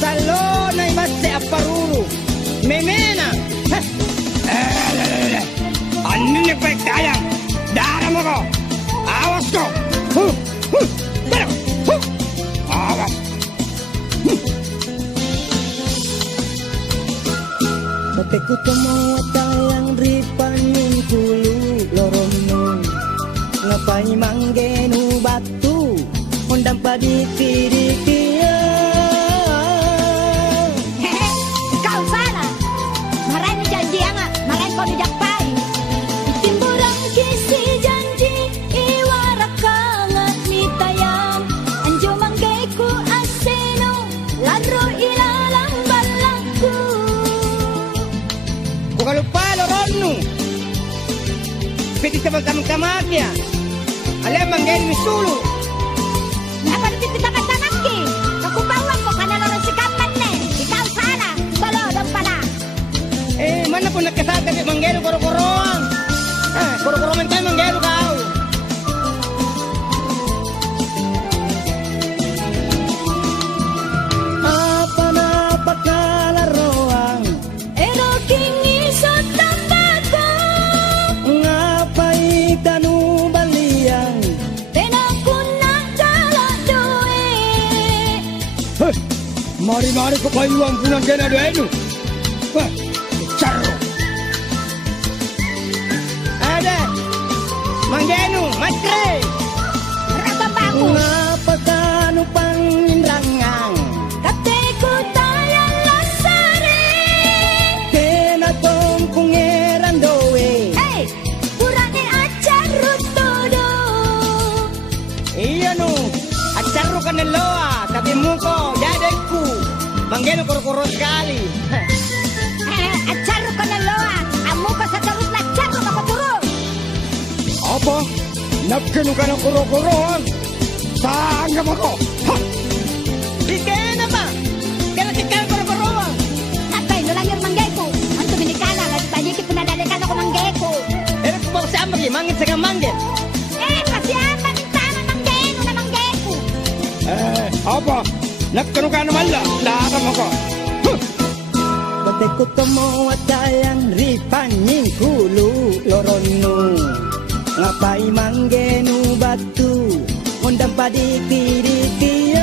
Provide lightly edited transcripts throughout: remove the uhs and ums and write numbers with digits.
Salona y base a paruru. Memena. Ano nagpagtayang? Daram ako! Awas ko! Awas! Bateku temo tayang ripan yung kulu lorong nun. Ngapai manggenu batu undang padi tiri-tiri. Kau salah. Marahnya janji nga, marah kau dijakpai. Timburang kisi janji iwarak kangat ni tayang. Anjo manggayku aseno ladro ilalang balangku. Bukan lupa lorong piti sabag-kamag niya. Alam manggenu misulu. Apa dipiti tamat-tamat ki? Kakubawang ko kanalorong sikapan ne. Ikaw salah. Balo dan pala. Mana pun nagkasada kay manggenu koro-koroang. Koro-koroman tayo manggenu kau. Apa na pagkalaroang Eloking isot tambago. ngapay tanubaliang. Tenakuna kaladoe. Mari-mari ko kayo ang punang ganado. Charo! Ada manggenu matre. Rababaku. Ngapagkano pang inrangang. Kateku tayang lasare. Kenatong pungeran doe. Hey, purane acar rutodo. Iya no, acaru ka na loa, tabi mo ko, dadagku. Manggeno koro-koro sekali. Acar ka na loa. Amo ka sa tarus na acar ka paturun. Apa? Nagkano ka ng kuro-kuroan? Tanggap ako! Ha! Di kaya na ba? Kaya tikal koro-koroang. Atay, nulangir manggayko. Ang tuminikala, nagpanyikit po nadalikan ako manggayko. Pero kung bako sa amagi, mangit sa manggit. Kasi aman tama manggayko na manggayko. Apa? Nagkano ka naman lang? Daram ako! Bate ko tomo at tayang ripanying kulu lorono. Ngapai manggenu batu, undang padi tiri-tiri.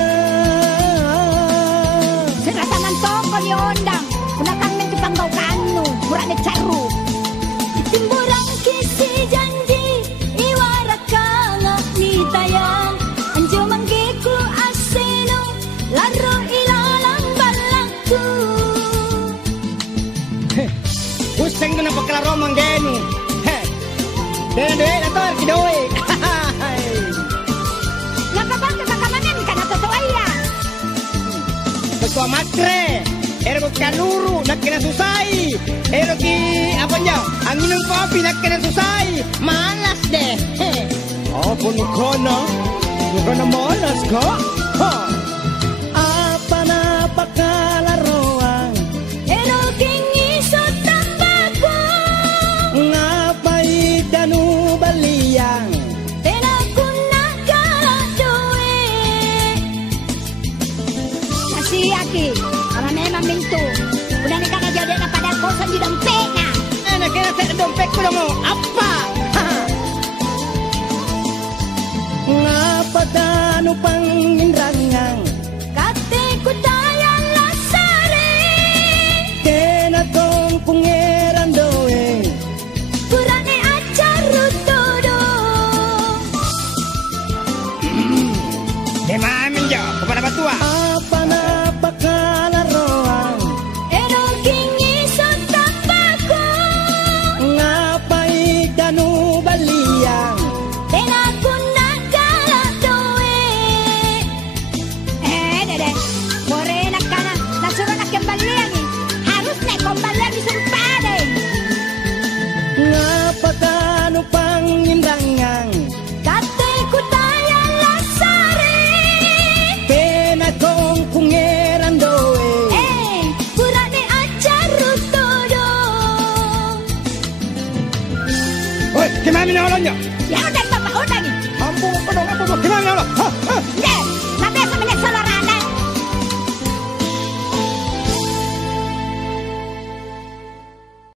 Serasa mantoko ni ondang. Punakan men tupanggaw kanu. Murane caru. Timburang kisi janji. Iwarak kangak ni tayang. Anjo manggiku aseno. Laro ilalang balangku. Usang ko na pagkalaro manggenu. Dena doe na to, kidoe. Napabang kakamanan ka na totoaya. Pagkwa matre. Ero ko kanuru, nagkinasusay. Ero ki, apa niya? Ang inyong kopi, nagkinasusay. Malas deh. Apa ni ka na? Hindi ka na malas ka? Ha! Apa na pagkalaroang Eloking isot tambago. ngapay tanubaliang. Tenakuna kaladoe. Aki, para memang mintu. Udah nikah aja dia pada kosan di dompetnya. Kaya sa dompet ko lang mo, apa? Nga pagkano pang inrang